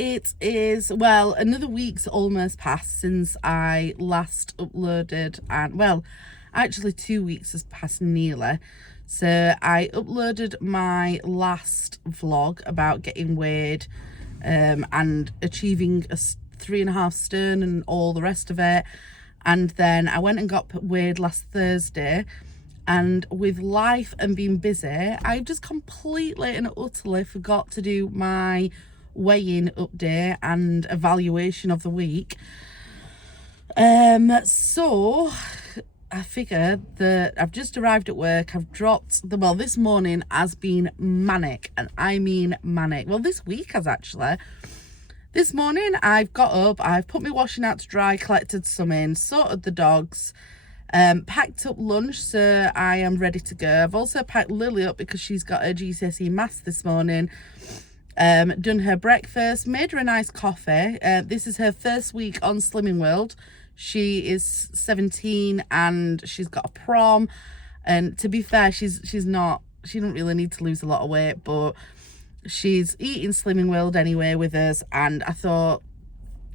it is, well, another week's almost passed since I last uploaded, and well, actually 2 weeks has passed nearly. So I uploaded my last vlog about getting weighed and achieving a 3.5 stone and all the rest of it. And then I went and got weighed last Thursday. And with life and being busy, I just completely and utterly forgot to do my weigh-in update and evaluation of the week. So I figured that I've just arrived at work. I've dropped the, well, this morning has been manic, and I mean manic. Well, this week has actually. This morning I've got up, I've put my washing out to dry, collected some in, sorted the dogs, packed up lunch, so I am ready to go. I've also packed Lily up because she's got her GCSE maths this morning. Done her breakfast, made her a nice coffee. This is her first week on Slimming World. She is 17 and she's got a prom. And to be fair, she don't really need to lose a lot of weight, but she's eating Slimming World anyway with us, and I thought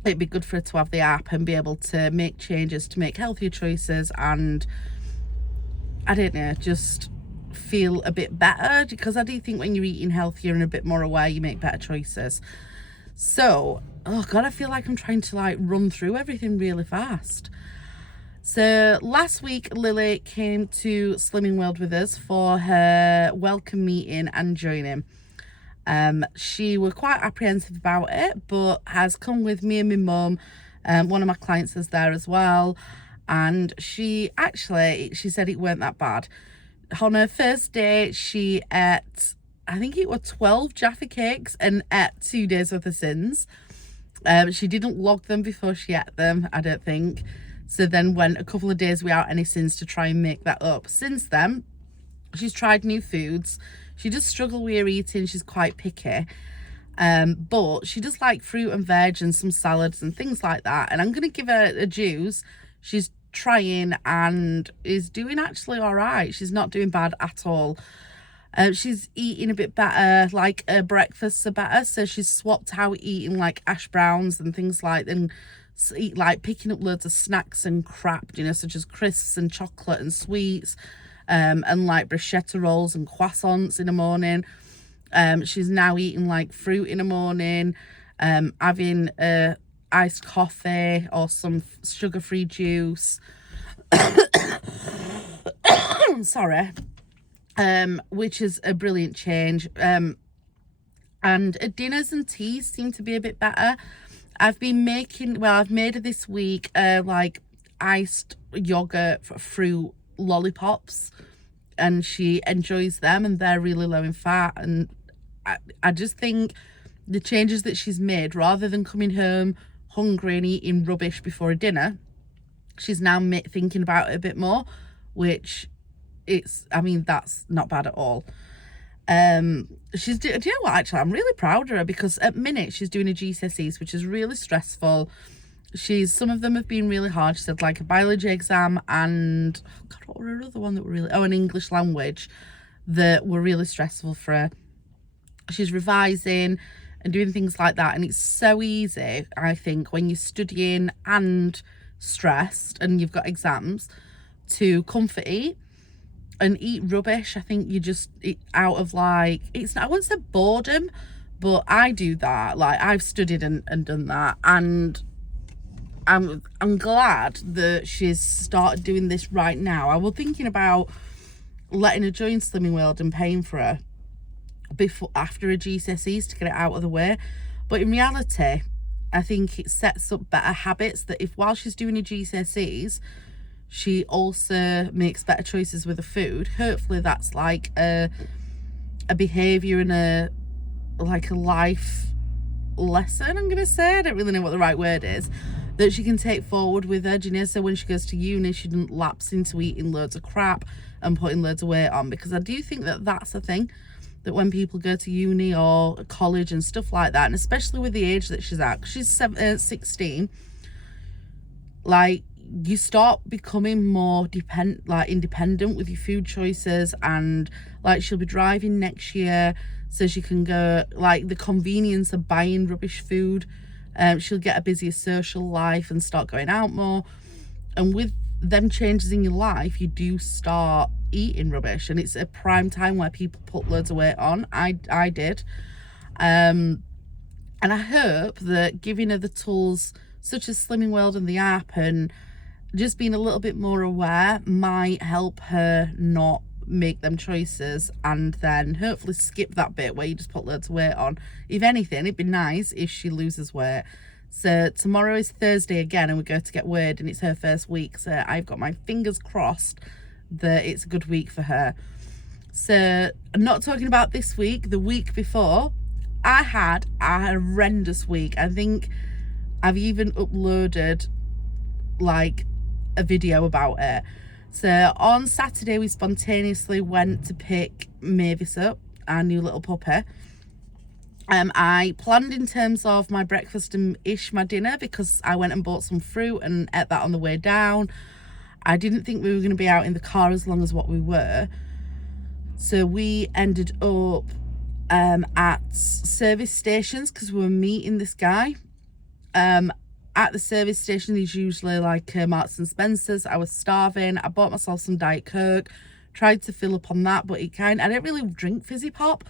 it'd be good for her to have the app and be able to make changes, to make healthier choices, and I don't know, just feel a bit better, because I do think when you're eating healthier and a bit more aware, you make better choices. So, oh God, I feel like I'm trying to like run through everything really fast. So last week, Lily came to Slimming World with us for her welcome meeting and joining. She was quite apprehensive about it, but has come with me and my mum. One of my clients is there as well, and she said it weren't that bad. On her first day, she ate, I think it was 12 Jaffa cakes and ate 2 days worth of sins. She didn't log them before she ate them, I don't think. So then went a couple of days without any sins to try and make that up. Since then, she's tried new foods. She does struggle with her eating. She's quite picky. But she does like fruit and veg and some salads and things like that. And I'm going to give her a juice. She's trying and is doing actually all right. She's not doing bad at all. She's eating a bit better, like her breakfasts are better. So she's swapped out eating like ash browns and things like that, and like picking up loads of snacks and crap, you know, such as crisps and chocolate and sweets. And like bruschetta rolls and croissants in the morning. She's now eating like fruit in the morning, having a iced coffee or some sugar-free juice. Sorry. Which is a brilliant change. And dinners and teas seem to be a bit better. I've made her this week like iced yogurt fruit lollipops, and she enjoys them, and they're really low in fat. And I just think the changes that she's made, rather than coming home hungry and eating rubbish before a dinner, she's now thinking about it a bit more, which that's not bad at all. Do you know what, actually I'm really proud of her, because at minute she's doing a GCSEs, which is really stressful. Some of them have been really hard. She said like a biology exam and what were another one that were really, an English language, that were really stressful for her. She's revising and doing things like that, and it's so easy, I think, when you're studying and stressed and you've got exams, to comfort eat and eat rubbish. I think you just out of like, it's not, I wouldn't say boredom, but I do that. Like I've studied and done that, and I'm glad that she's started doing this right now. I was thinking about letting her join Slimming World and paying for her after her GCSEs to get it out of the way, but in reality I think it sets up better habits, that if while she's doing her GCSEs she also makes better choices with the food, hopefully that's like a behaviour and a life lesson, I'm gonna say. I don't really know what the right word is, that she can take forward with her, you know, so when she goes to uni she doesn't lapse into eating loads of crap and putting loads of weight on. Because I do think that that's a thing, that when people go to uni or college and stuff like that, and especially with the age that she's at, 'cause she's 16, like you start becoming more independent with your food choices. And like she'll be driving next year, so she can go, like, the convenience of buying rubbish food. She'll get a busier social life and start going out more. And with them changes in your life, you do start eating rubbish, and it's a prime time where people put loads of weight on. I did. And I hope that giving her the tools such as Slimming World and the app, and just being a little bit more aware, might help her not make them choices, and then hopefully skip that bit where you just put loads of weight on. If anything, it'd be nice if she loses weight. So tomorrow is Thursday again, and we go to get weighed, and it's her first week, so I've got my fingers crossed that it's a good week for her. So I'm not talking about this week, the week before, I had a horrendous week. I think I've even uploaded like a video about it. So on Saturday we spontaneously went to pick Mavis up, our new little puppy. I planned in terms of my breakfast and my dinner, because I went and bought some fruit and ate that on the way down. I didn't think we were going to be out in the car as long as what we were, so we ended up at service stations, because we were meeting this guy. At the service station, there's usually like Marks and Spencer's. I was starving. I bought myself some Diet Coke, tried to fill up on that, but I don't really drink fizzy pop,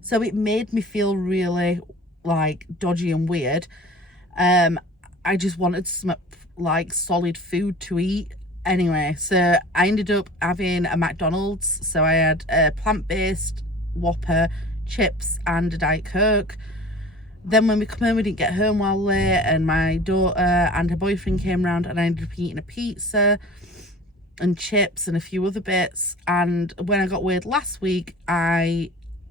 so it made me feel really like dodgy and weird. I just wanted some like solid food to eat anyway, so I ended up having a McDonald's. So I had a plant-based Whopper, chips and a Diet Coke. Then when we come home, we didn't get home while late, and my daughter and her boyfriend came round, and I ended up eating a pizza and chips and a few other bits. And when I got weighed last week,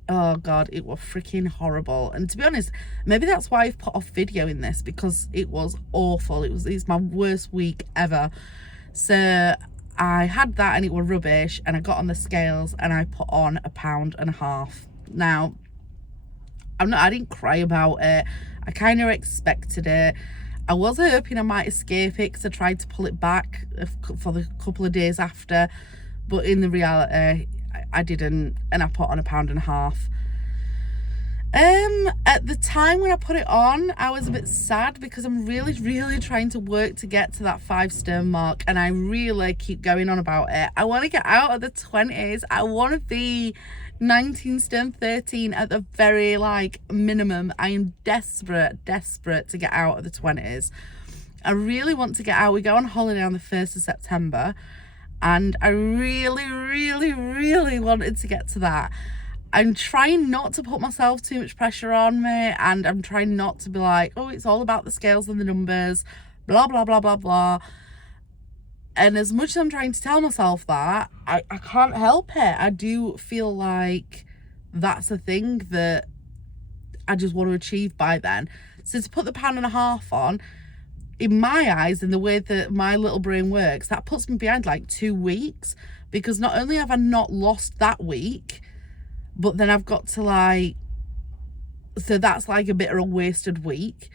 oh god, it was freaking horrible. And to be honest, maybe that's why I've put off videoing this, because it was awful. It's my worst week ever. So I had that, and it was rubbish, and I got on the scales and I put on 1.5 pounds. Now, I didn't cry about it. I kind of expected it. I was hoping I might escape it, because I tried to pull it back for the couple of days after, but in the reality I didn't, and I put on 1.5 pounds. At the time when I put it on, I was a bit sad, because I'm really trying to work to get to that 5 stone mark, and I really keep going on about it. I want to get out of the 20s. I want to be 19 stone 13 at the very like minimum. I am desperate to get out of the 20s. I really want to get out. We go on holiday on the 1st of September, and I really wanted to get to that. I'm trying not to put myself too much pressure on me, and I'm trying not to be like, oh, it's all about the scales and the numbers, blah blah blah blah blah. And as much as I'm trying to tell myself that, I can't help it. I do feel like that's a thing that I just want to achieve by then. So to put the 1.5 pounds on, in my eyes, and the way that my little brain works, that puts me behind like 2 weeks, because not only have I not lost that week, but then I've got to like, so that's like a bit of a wasted week.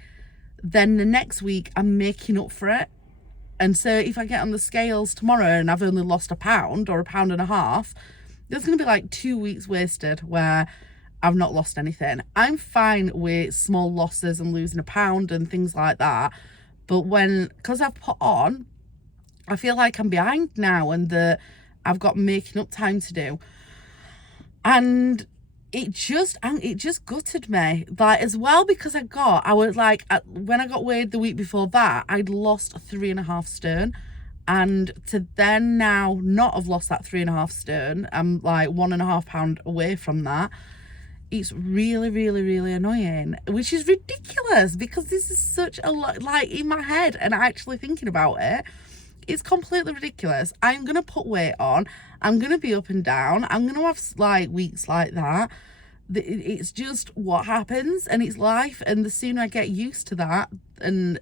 Then the next week I'm making up for it. And so if I get on the scales tomorrow and I've only lost 1 pound or 1.5 pounds, there's going to be like 2 weeks wasted where I've not lost anything. I'm fine with small losses and losing 1 pound and things like that. But because I've put on, I feel like I'm behind now, and that I've got making up time to do. And it just gutted me, like, as well, because I was like, when I got weighed the week before that, I'd lost 3.5 stone, and to then now not have lost that 3.5 stone, I'm like 1.5 pound away from that. It's really annoying, which is ridiculous, because this is such a lot, like, in my head and actually thinking about it, it's completely ridiculous. I'm gonna put weight on, I'm gonna be up and down, I'm gonna have like weeks like that. It's just what happens, and it's life. And the sooner I get used to that and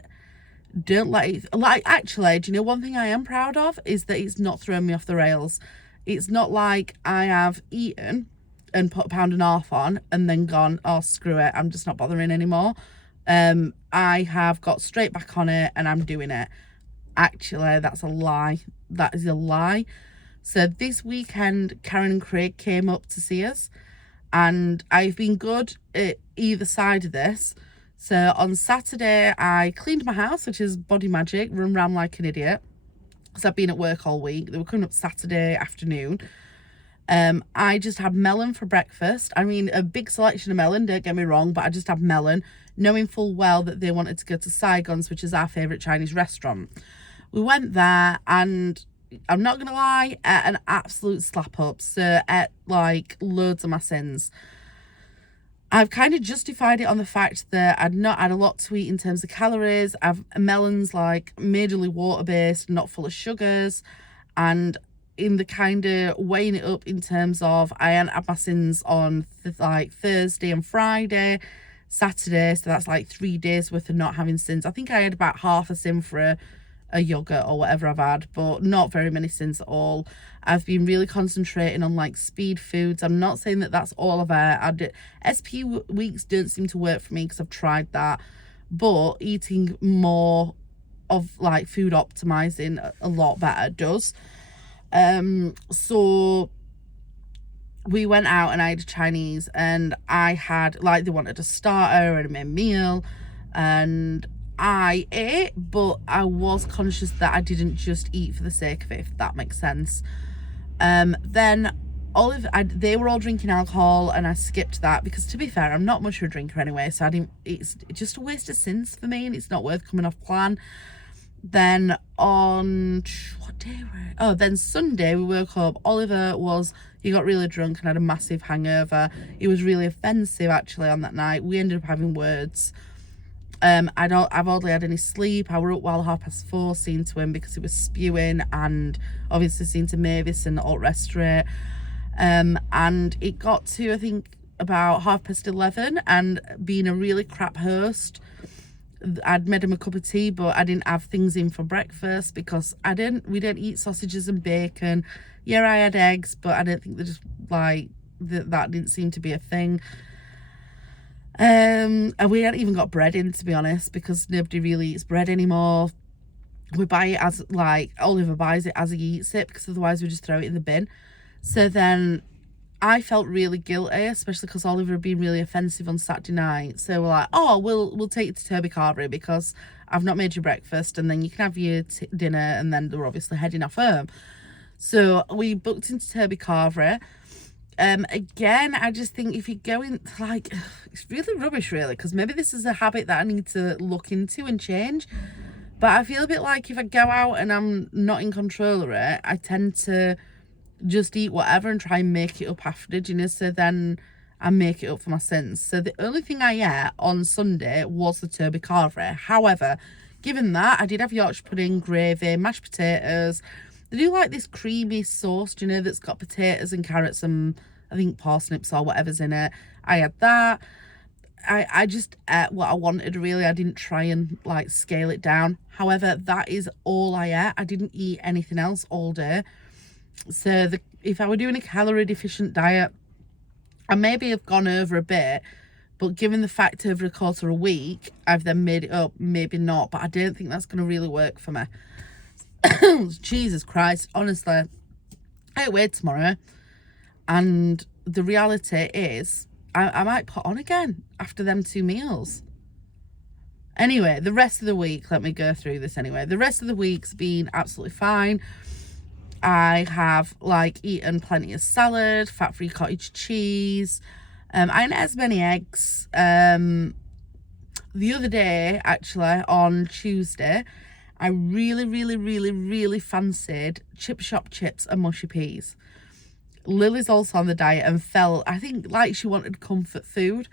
don't let it, like, actually, do you know one thing I am proud of is that it's not thrown me off the rails. It's not like I have eaten and put 1.5 pounds on and then gone, oh screw it, I'm just not bothering anymore. I have got straight back on it, and I'm doing it. Actually, that's a lie. That is a lie. So this weekend, Karen and Craig came up to see us, and I've been good at either side of this. So on Saturday, I cleaned my house, which is body magic, run around like an idiot, because I've been at work all week. They were coming up Saturday afternoon. I just had melon for breakfast. I mean, a big selection of melon, don't get me wrong, but I just had melon, knowing full well that they wanted to go to Saigon's, which is our favourite Chinese restaurant. We went there, and I'm not going to lie, ate an absolute slap up. So ate like loads of my sins. I've kind of justified it on the fact that I'd not had a lot to eat in terms of calories. Melon's like majorly water-based, not full of sugars, and in the kind of weighing it up in terms of I hadn't had my sins on like Thursday and Friday, Saturday, so that's like 3 days worth of not having sins. I think I had about half a sin for a yogurt or whatever I've had, but not very many sins at all. I've been really concentrating on like speed foods. I'm not saying that that's all I've had. SP weeks don't seem to work for me because I've tried that, but eating more of like food optimizing a lot better does. So we went out and I had Chinese, and I had like, they wanted a starter and a main meal, and I ate, but I was conscious that I didn't just eat for the sake of it, if that makes sense. Then they were all drinking alcohol, and I skipped that because, to be fair, I'm not much of a drinker anyway, so it's just a waste of sins for me, and it's not worth coming off plan. Then on what day were it? Oh, then Sunday we woke up. He got really drunk and had a massive hangover. He was really offensive actually on that night. We ended up having words. I've hardly had any sleep. I were up while 4:30 seeing to him because he was spewing, and obviously seeing to Mavis and all the rest of it. And it got to, I think, about 11:30, and being a really crap host, I'd made him a cup of tea, but I didn't have things in for breakfast because we don't eat sausages and bacon. Yeah, I had eggs, but I don't think they just like that didn't seem to be a thing. And we hadn't even got bread in, to be honest, because nobody really eats bread anymore. We buy it as, like, Oliver buys it as he eats it, because otherwise we just throw it in the bin. So then I felt really guilty, especially because Oliver had been really offensive on Saturday night. So we're like, oh, we'll take you to Toby Carvery because I've not made you breakfast, and then you can have your dinner, and then they're obviously heading off home. So we booked into Toby Carvery. Again, I just think if you're going, like, it's really rubbish, really, because maybe this is a habit that I need to look into and change. But I feel a bit like if I go out and I'm not in control of it, I tend to just eat whatever and try and make it up after, you know, so then I make it up for my sins. So the only thing I ate on Sunday was the Toby Carvery. However, given that, I did have Yorkshire pudding, gravy, mashed potatoes. They do like this creamy sauce, you know, that's got potatoes and carrots and I think parsnips or whatever's in it. I had that. I just ate what I wanted, really. I didn't try and like scale it down. However, that is all I ate. I didn't eat anything else all day. So if I were doing a calorie deficient diet, I maybe have gone over a bit, but given the fact over a course of a week, I've then made it up, maybe not, but I don't think that's going to really work for me. Jesus Christ, honestly, I weigh tomorrow, and the reality is I might put on again after them 2 meals. Anyway, the rest of the week, let me go through this anyway. The rest of the week's been absolutely fine. I have like eaten plenty of salad, fat-free cottage cheese. I didn't have as many eggs. The other day, actually, on Tuesday, I really fancied chip shop chips and mushy peas. Lily's also on the diet and felt, I think, like she wanted comfort food.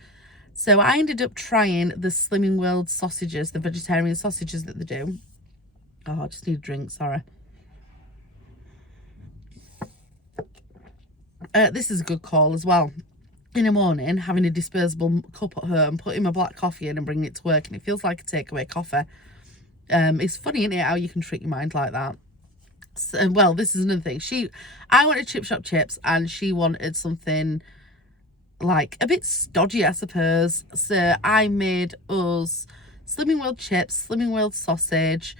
So I ended up trying the Slimming World sausages, the vegetarian sausages that they do. Oh, I just need a drink, sorry. This is a good call as well. In the morning, having a disposable cup at home, putting my black coffee in and bringing it to work, and it feels like a takeaway coffee. It's funny, isn't it, how you can trick your mind like that. So, well, this is another thing. I wanted chip shop chips, and she wanted something like a bit stodgy, I suppose. So I made us Slimming World chips, Slimming World sausage.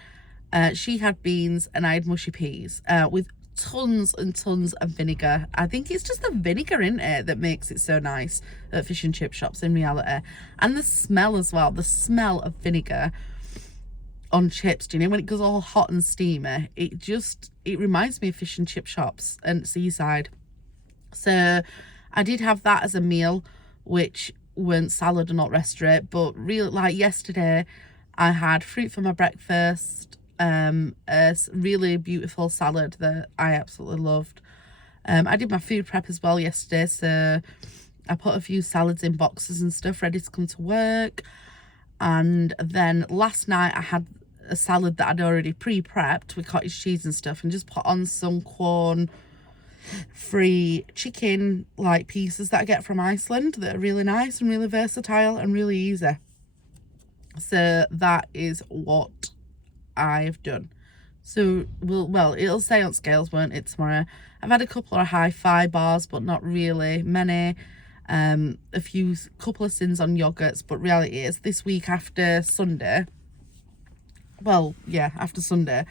She had beans, and I had mushy peas with tons and tons of vinegar. I think it's just the vinegar in it that makes it so nice at fish and chip shops in reality. And the smell as well, the smell of vinegar on chips, do you know, when it goes all hot and steamy, it reminds me of fish and chip shops and seaside. So I did have that as a meal, which weren't salad and all the rest of it, but really, like yesterday I had fruit for my breakfast, a really beautiful salad that I absolutely loved. I did my food prep as well yesterday, so I put a few salads in boxes and stuff ready to come to work. And then last night I had a salad that I'd already pre-prepped with cottage cheese and stuff, and just put on some corn free chicken like pieces that I get from Iceland that are really nice and really versatile and really easy. So that is what I've done. So it'll say on scales, won't it, tomorrow? I've had a couple of hi-fi bars, but not really many. A couple of sins on yogurts, but reality is this week after Sunday, after Sunday,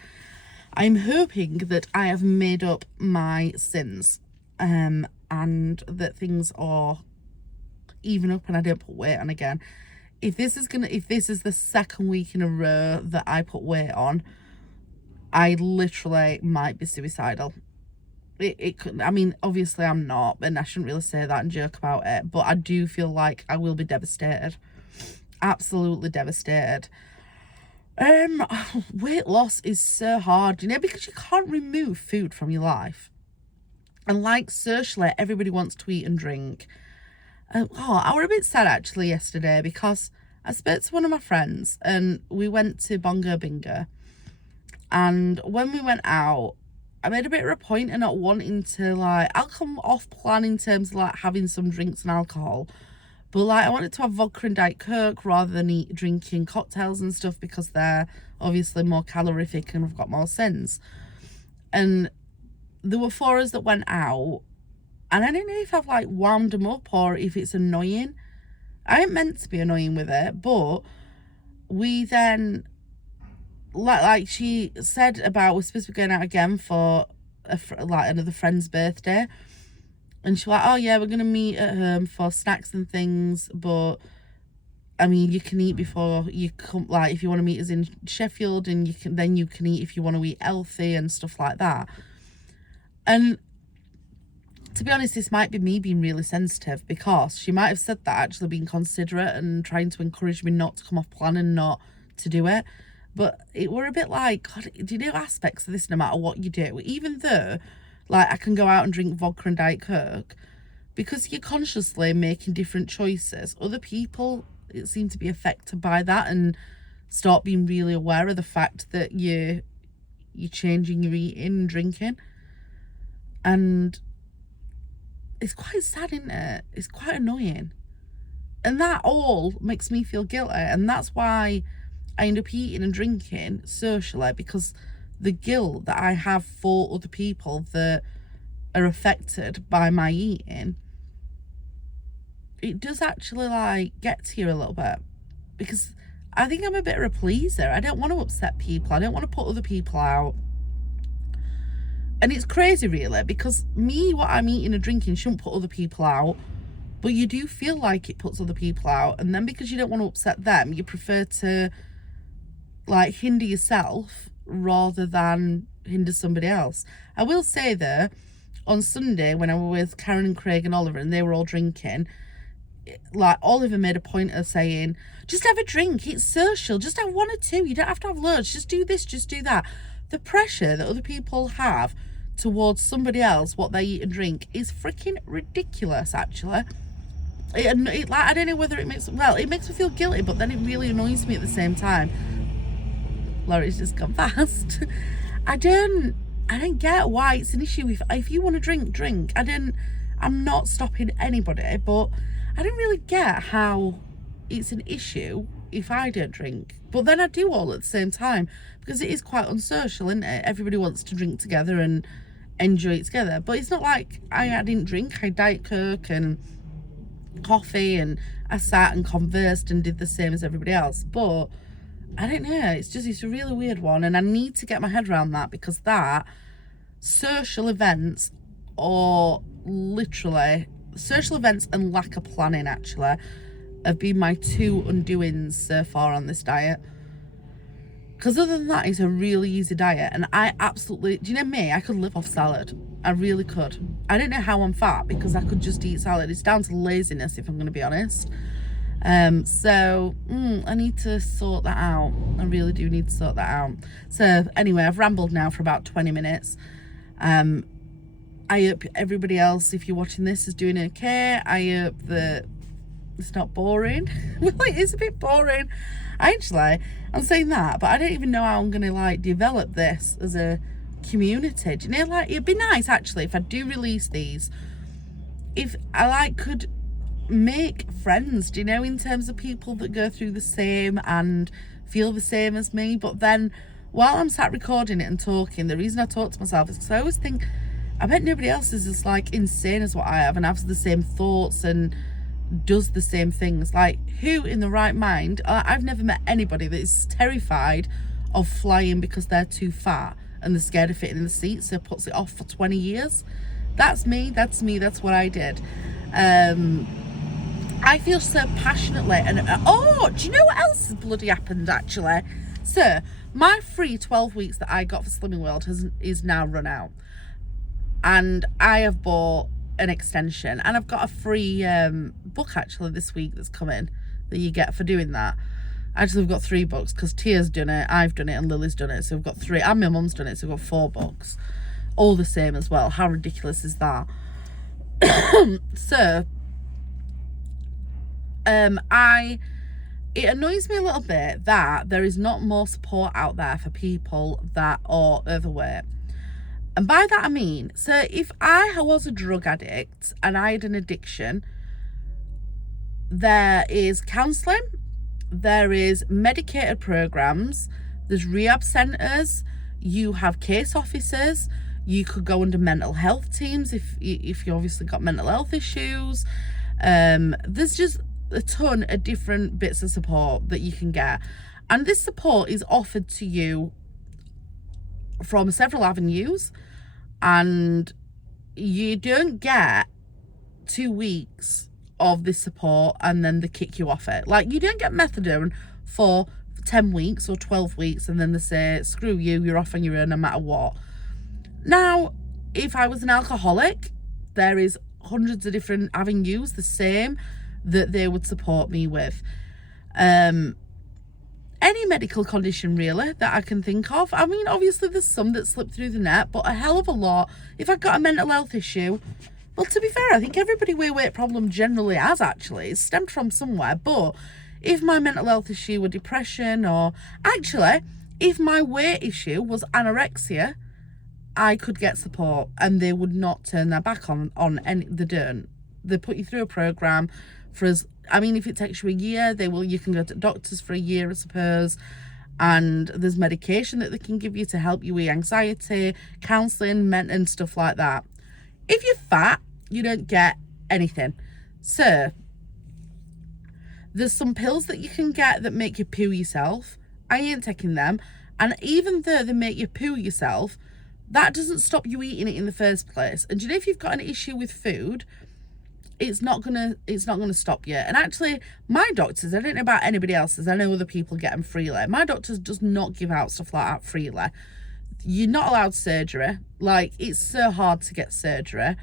I'm hoping that I have made up my sins, and that things are even up and I don't put weight on again. If this is the second week in a row that I put weight on, I literally might be suicidal. It could, I mean, obviously I'm not, and I shouldn't really say that and joke about it, but I do feel like I will be devastated. Absolutely devastated. Weight loss is so hard, you know, because you can't remove food from your life. And like socially, everybody wants to eat and drink. I was a bit sad actually yesterday because I spoke to one of my friends and we went to Bongo Bingo. And when we went out, I made a bit of a point of not wanting to, like, I'll come off plan in terms of like having some drinks and alcohol. But like I wanted to have vodka and Diet Coke rather than drinking cocktails and stuff because they're obviously more calorific and I've got more sins. And there were 4 of us that went out, and I don't know if I've like wound them up or if it's annoying. I ain't meant to be annoying with it, but we then, like she said about, we're supposed to be going out again for another friend's birthday. And she's like, oh yeah, we're going to meet at home for snacks and things. But, I mean, you can eat before you come, like, if you want to meet us in Sheffield, and you can eat if you want to eat healthy and stuff like that. And to be honest, this might be me being really sensitive, because she might have said that actually being considerate and trying to encourage me not to come off plan and not to do it. But it were a bit like, God, do you know aspects of this no matter what you do? Even though, like, I can go out and drink vodka and Diet Coke, because you're consciously making different choices. Other people, it seems to be affected by that and start being really aware of the fact that you're changing your eating and drinking. And it's quite sad, isn't it? It's quite annoying. And that all makes me feel guilty. And that's why I end up eating and drinking socially, because the guilt that I have for other people that are affected by my eating, it does actually like get to you a little bit, because I think I'm a bit of a pleaser. I don't want to upset people. I don't want to put other people out. And it's crazy really, because what I'm eating and drinking shouldn't put other people out, but you do feel like it puts other people out. And then because you don't want to upset them, you prefer to like hinder yourself rather than hinder somebody else. I will say though, on Sunday when I was with Karen and Craig and Oliver and they were all drinking, like Oliver made a point of saying, just have a drink, it's social, just have 1 or 2, you don't have to have loads, just do this, just do that. The pressure that other people have towards somebody else, what they eat and drink, is freaking ridiculous actually. Like, I don't know whether it makes me feel guilty, but then it really annoys me at the same time. Laurie's just gone past. I don't get why it's an issue. If you want to drink. I'm not stopping anybody, but I don't really get how it's an issue if I don't drink. But then I do all at the same time, because it is quite unsocial, isn't it? Everybody wants to drink together and enjoy it together. But it's not like I didn't drink. I had Diet Coke and coffee, and I sat and conversed and did the same as everybody else. But I don't know, it's a really weird one, and I need to get my head around that, because that social events, or literally social events and lack of planning, actually, have been my two undoings so far on this diet. Because other than that, it's a really easy diet, and I absolutely, do you know me, I could live off salad. I really could. I don't know how I'm fat, because I could just eat salad. It's down to laziness, if I'm going to be honest. I need to sort that out. I really do need to sort that out. So anyway, I've rambled now for about 20 minutes. I hope everybody else, if you're watching this, is doing okay. I hope that it's not boring. Well, it is a bit boring. Actually, I'm saying that, but I don't even know how I'm gonna like develop this as a community. Do you know, like, it'd be nice actually if I do release these, if I like could make friends, do you know, in terms of people that go through the same and feel the same as me. But then while I'm sat recording it and talking, the reason I talk to myself is because I always think, I bet nobody else is as like insane as what I have and has the same thoughts and does the same things. Like, who in the right mind, I've never met anybody that is terrified of flying because they're too fat and they're scared of fitting in the seat, so puts it off for 20 years. That's me, that's what I did. I feel so passionately, and do you know what else has bloody happened actually? So my free 12 weeks that I got for Slimming World is now run out, and I have bought an extension, and I've got a free book actually this week that's coming that you get for doing that. Actually, we've got 3 books because Tia's done it, I've done it, and Lily's done it, so we've got 3, and my mum's done it, so we've got 4 books, all the same as well. How ridiculous is that? So it annoys me a little bit that there is not more support out there for people that are overweight. And by that I mean, so if I was a drug addict and I had an addiction, there is counselling, there is medicated programs, there's rehab centres, you have case officers, you could go under mental health teams if you obviously got mental health issues. There's just a ton of different bits of support that you can get, and this support is offered to you from several avenues, and you don't get 2 weeks of this support and then they kick you off it. Like, you don't get methadone for 10 weeks or 12 weeks and then they say, screw you, you're off on your own no matter what. Now, if I was an alcoholic, there is hundreds of different avenues, the same, that they would support me with. Any medical condition really that I can think of. I mean, obviously there's some that slip through the net, but a hell of a lot. If I've got a mental health issue, well, to be fair, I think everybody with a weight problem generally has actually. It's stemmed from somewhere. But if my mental health issue were depression, or actually, if my weight issue was anorexia, I could get support, and they would not turn their back on any. They don't. They put you through a program for us. I mean, if it takes you a year, you can go to doctors for a year, I suppose. And there's medication that they can give you to help you with anxiety, counselling, and stuff like that. If you're fat, you don't get anything. So there's some pills that you can get that make you poo yourself. I ain't taking them. And even though they make you poo yourself, that doesn't stop you eating it in the first place. And you know, if you've got an issue with food, it's not gonna stop you. And actually, my doctors, I don't know about anybody else's, I know other people get them freely. My doctors does not give out stuff like that freely. You're not allowed surgery. Like, it's so hard to get surgery.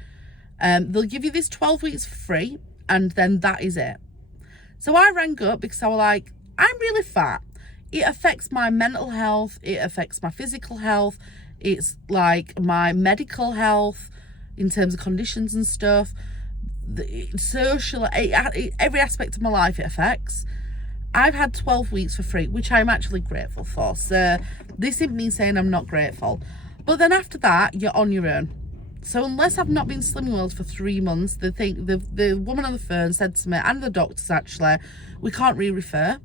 They'll give you this 12 weeks for free, and then that is it. So I rang up because I was like, I'm really fat. It affects my mental health, it affects my physical health, it's like my medical health in terms of conditions and stuff. Social, every aspect of my life it affects. I've had 12 weeks for free, which I'm actually grateful for. So this isn't me saying I'm not grateful. But then after that, you're on your own. So unless I've not been Slimming World for 3 months, the woman on the phone said to me, and the doctors actually, we can't re-refer.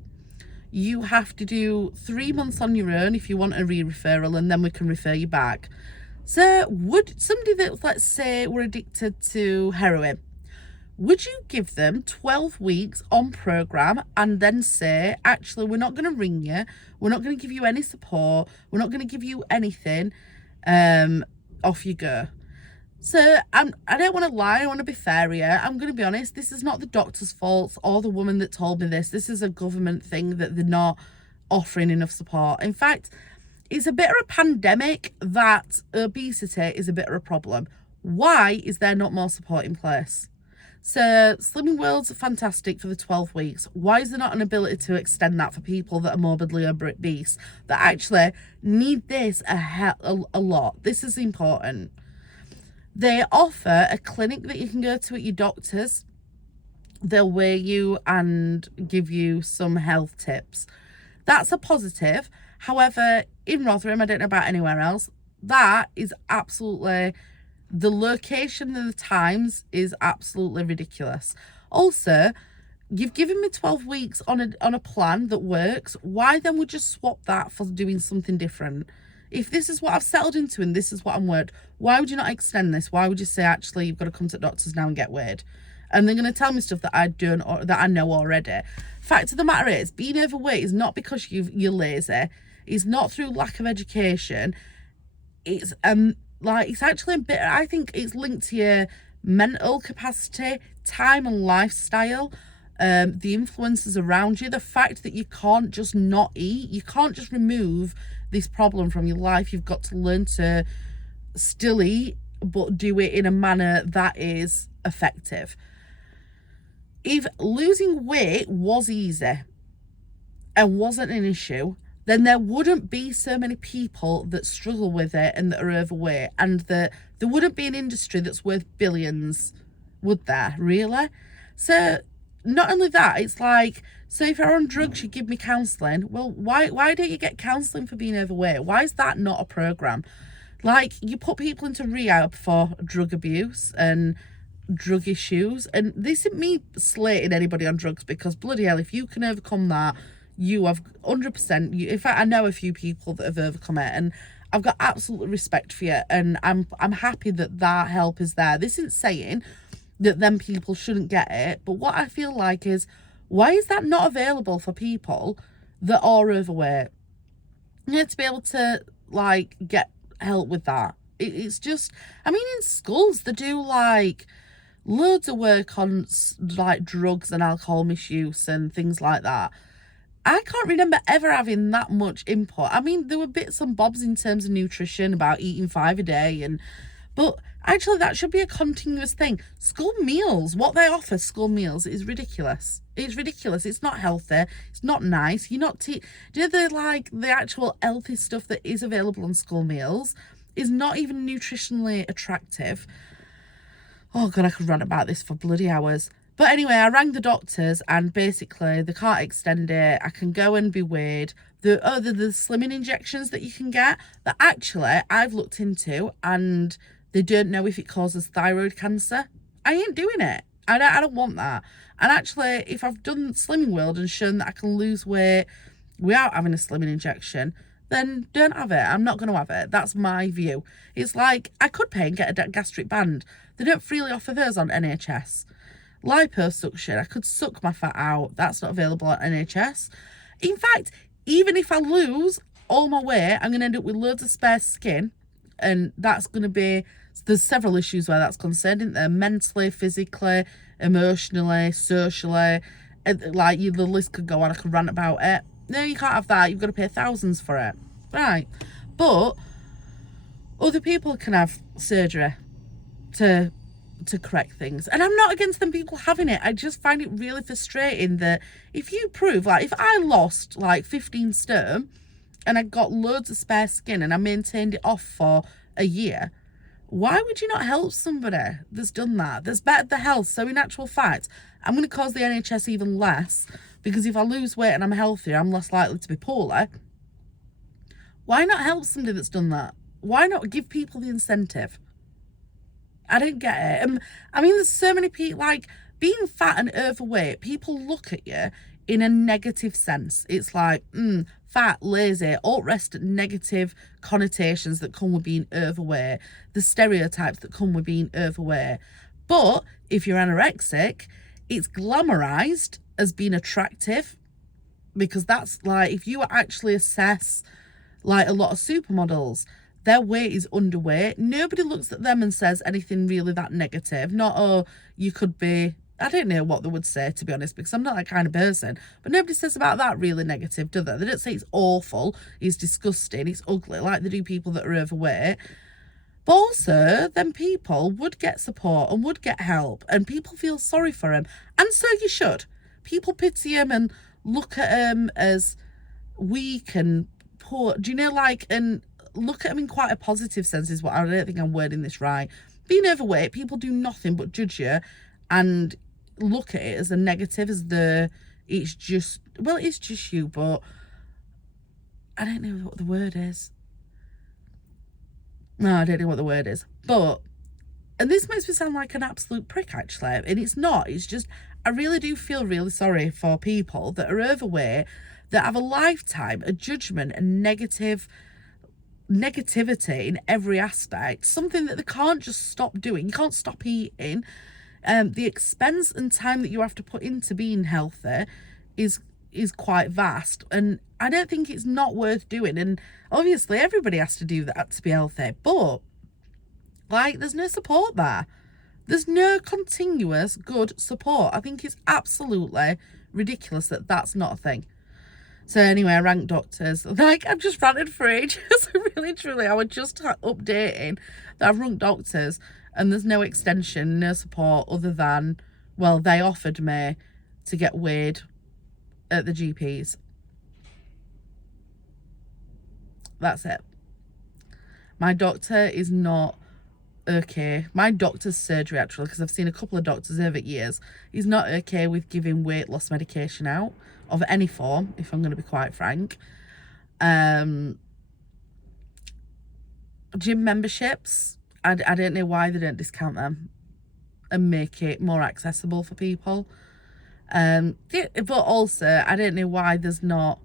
You have to do 3 months on your own if you want a re-referral, and then we can refer you back. So would somebody that, let's say, were addicted to heroin, would you give them 12 weeks on program and then say, actually, we're not going to ring you, we're not going to give you any support, we're not going to give you anything, off you go. So I don't want to lie, I want to be fair here. I'm going to be honest, this is not the doctor's fault or the woman that told me this. This is a government thing that they're not offering enough support. In fact, it's a bit of a pandemic that obesity is a bit of a problem. Why is there not more support in place? So Slimming World's fantastic for the 12 weeks. Why is there not an ability to extend that for people that are morbidly obese, that actually need this a lot? This is important. They offer a clinic that you can go to at your doctor's. They'll weigh you and give you some health tips. That's a positive. However, in Rotherham, I don't know about anywhere else, that is absolutely... the location and the times is absolutely ridiculous. Also, you've given me 12 weeks on a plan that works. Why then would you swap that for doing something different? If this is what I've settled into and this is what I'm worth, why would you not extend this? Why would you say, actually, you've got to come to the doctors now and get weighed? And they're going to tell me stuff that I don't, or that I know already. Fact of the matter is, being overweight is not because you're lazy. It's not through lack of education. It's it's actually a bit, I think it's linked to your mental capacity, time and lifestyle, the influences around you, the fact that you can't just not eat, you can't just remove this problem from your life. You've got to learn to still eat, but do it in a manner that is effective. If losing weight was easy and wasn't an issue, then there wouldn't be so many people that struggle with it and that are overweight, and that there wouldn't be an industry that's worth billions, would there, really? So not only that, it's like, so if you're on drugs, you give me counselling. Well, why don't you get counselling for being overweight? Why is that not a programme? Like, you put people into rehab for drug abuse and drug issues, and this isn't me slating anybody on drugs, because bloody hell, if you can overcome that, you have 100%. In fact, I know a few people that have overcome it, and I've got absolute respect for you, and I'm happy that help is there. This isn't saying that them people shouldn't get it, but what I feel like is, why is that not available for people that are overweight? You need to be able to like get help with that. It's just, I mean, in schools they do like loads of work on like drugs and alcohol misuse and things like that. I can't remember ever having that much input. I mean, there were bits and bobs in terms of nutrition about eating 5 a day, but actually that should be a continuous thing. School meals, what they offer school meals is ridiculous. It's ridiculous. It's not healthy. It's not nice. You're not do you know, the actual healthy stuff that is available on school meals is not even nutritionally attractive. Oh God, I could rant about this for bloody hours. But anyway, I rang the doctors and basically they can't extend it. I can go and be weighed. The slimming injections that you can get that actually I've looked into, and they don't know if it causes thyroid cancer. I ain't doing it. I don't want that. And actually, if I've done Slimming World and shown that I can lose weight without having a slimming injection, then don't have it. I'm not going to have it. That's my view. It's like, I could pay and get a gastric band. They don't freely offer those on NHS. Liposuction, I could suck my fat out. That's not available on NHS. In fact, even if I lose all my weight, I'm going to end up with loads of spare skin. And that's going to be, there's several issues where that's concerned, isn't there? Mentally, physically, emotionally, socially. Like, the list could go on. I could rant about it. No, you can't have that. You've got to pay thousands for it. Right. But other people can have surgery to correct things, and I'm not against them people having it. I just find it really frustrating that if you prove, like, if I lost like 15 stone and I got loads of spare skin and I maintained it off for a year, why would you not help somebody that's done that, that's bettered their health? So in actual fact, I'm going to cause the NHS even less, because if I lose weight and I'm healthier, I'm less likely to be poorly. Why not help somebody that's done that? Why not give people the incentive? I don't get it. I mean, there's so many people, like, being fat and overweight, people look at you in a negative sense. It's like, fat, lazy, all rest negative connotations that come with being overweight, the stereotypes that come with being overweight. But if you're anorexic, it's glamorized as being attractive, because that's like, if you actually assess like a lot of supermodels, their weight is underweight. Nobody looks at them and says anything really that negative. Not, oh, you could be, I don't know what they would say, to be honest, because I'm not that kind of person. But nobody says about that really negative, do they? They don't say it's awful, it's disgusting, it's ugly, like they do people that are overweight. But also, then people would get support and would get help, and people feel sorry for them. And so you should. People pity them and look at them as weak and poor. Do you know, like, and look at them in quite a positive sense is what, I don't think I'm wording this right. Being overweight, people do nothing but judge you and look at it as a negative, as it's just, well, it's just you, but I don't know what the word is. No, I don't know what the word is. But, and this makes me sound like an absolute prick, actually, and it's not. It's just, I really do feel really sorry for people that are overweight, that have a lifetime of judgment and negativity in every aspect, something that they can't just stop doing. You can't stop eating. The expense and time that you have to put into being healthy is quite vast, and I don't think it's not worth doing. And obviously everybody has to do that to be healthy, but like, there's no support there. There's no continuous good support. I think it's absolutely ridiculous that that's not a thing. So anyway, I ranked doctors. Like, I've just ranted for ages. Really, truly, I was just updating that I've ranked doctors, and there's no extension, no support other than, well, they offered me to get weighed at the GPs. That's it. My doctor is not okay. My doctor's surgery, actually, because I've seen a couple of doctors over years, he's not okay with giving weight loss medication out of any form, if I'm going to be quite frank. Gym memberships, I don't know why they don't discount them and make it more accessible for people. But also, I don't know why there's not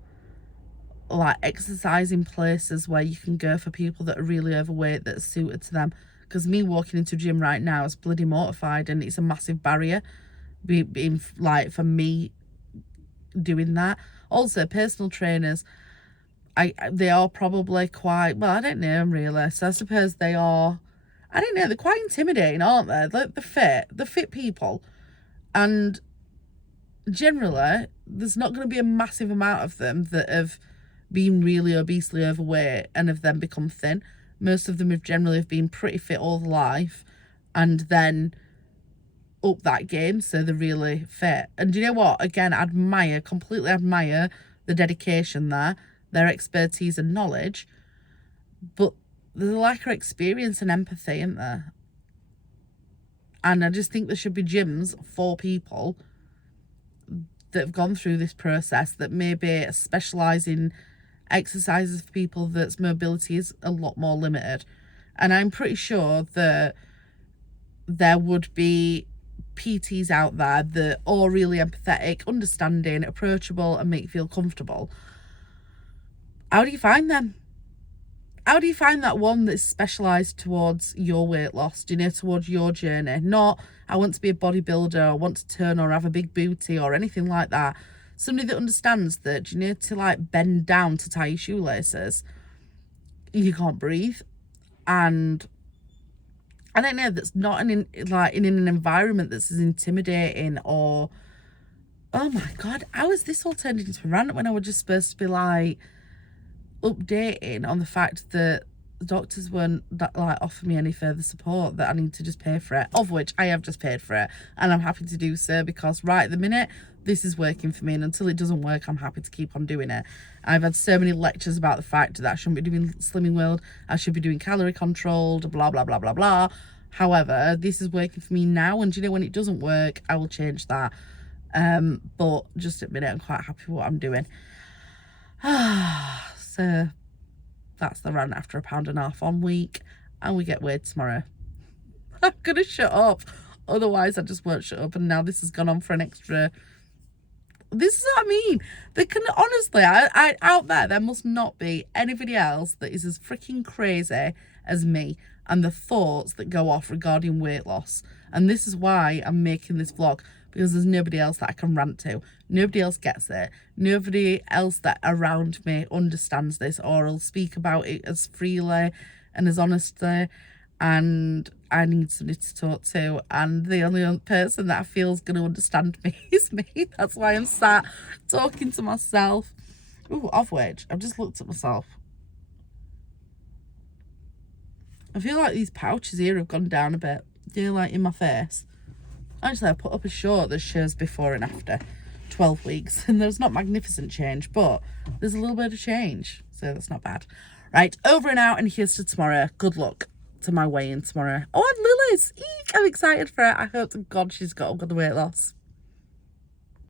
like exercising places where you can go for people that are really overweight, that's suited to them. Because me walking into a gym right now is bloody mortified, and it's a massive barrier being like for me doing that. Also, personal trainers, they are probably quite, well, I don't know them really, so I suppose they are, I don't know, they're quite intimidating, aren't they? Like, the fit people, and generally there's not going to be a massive amount of them that have been really obesely overweight and have then become thin. Most of them have generally been pretty fit all their life and then up that game, so they're really fit. And do you know what? Again, completely admire the dedication there, their expertise and knowledge, but there's a lack of experience and empathy, isn't there? And I just think there should be gyms for people that have gone through this process, that maybe specialise in exercises for people that's mobility is a lot more limited. And I'm pretty sure that there would be PTs out there that are really empathetic, understanding, approachable, and make you feel comfortable. How do you find them? How do you find that one that's specialised towards your weight loss, do you know, towards your journey? Not, I want to be a bodybuilder, or want to turn or have a big booty or anything like that. Somebody that understands that, you know, to like bend down to tie your shoelaces, you can't breathe. And I don't know, that's not in an environment that's as intimidating or, oh my God, how has this all turned into a rant when I was just supposed to be like updating on the fact that the doctors weren't that like offer me any further support, that I need to just pay for it, of which I have just paid for it, and I'm happy to do so, because right at the minute this is working for me, and until it doesn't work I'm happy to keep on doing it. I've had so many lectures about the fact that I shouldn't be doing Slimming World, I should be doing calorie controlled, blah blah blah blah blah. However, this is working for me now, and you know, when it doesn't work I will change that. But just at the minute I'm quite happy with what I'm doing. So that's the rant after £1.50 on week, and we get weighed tomorrow. I'm gonna shut up, otherwise I just won't shut up. And now this has gone on for an extra, this is what I mean. They can honestly, I out there must not be anybody else that is as freaking crazy as me and the thoughts that go off regarding weight loss. And this is why I'm making this vlog, because there's nobody else that I can rant to. Nobody else gets it. Nobody else that around me understands this or will speak about it as freely and as honestly, and I need somebody to talk to, and the only person that I feel is going to understand me is me. That's why I'm sat talking to myself. Ooh, of which, I've just looked at myself. I feel like these pouches here have gone down a bit. Do you like in my face? Actually, I put up a short that shows before and after 12 weeks, and there's not magnificent change, but there's a little bit of change, so that's not bad. Right, over and out, and here's to tomorrow. Good luck to my weigh-in tomorrow. Oh, and Lily's! Eek, I'm excited for it. I hope to God she's got a good weight loss.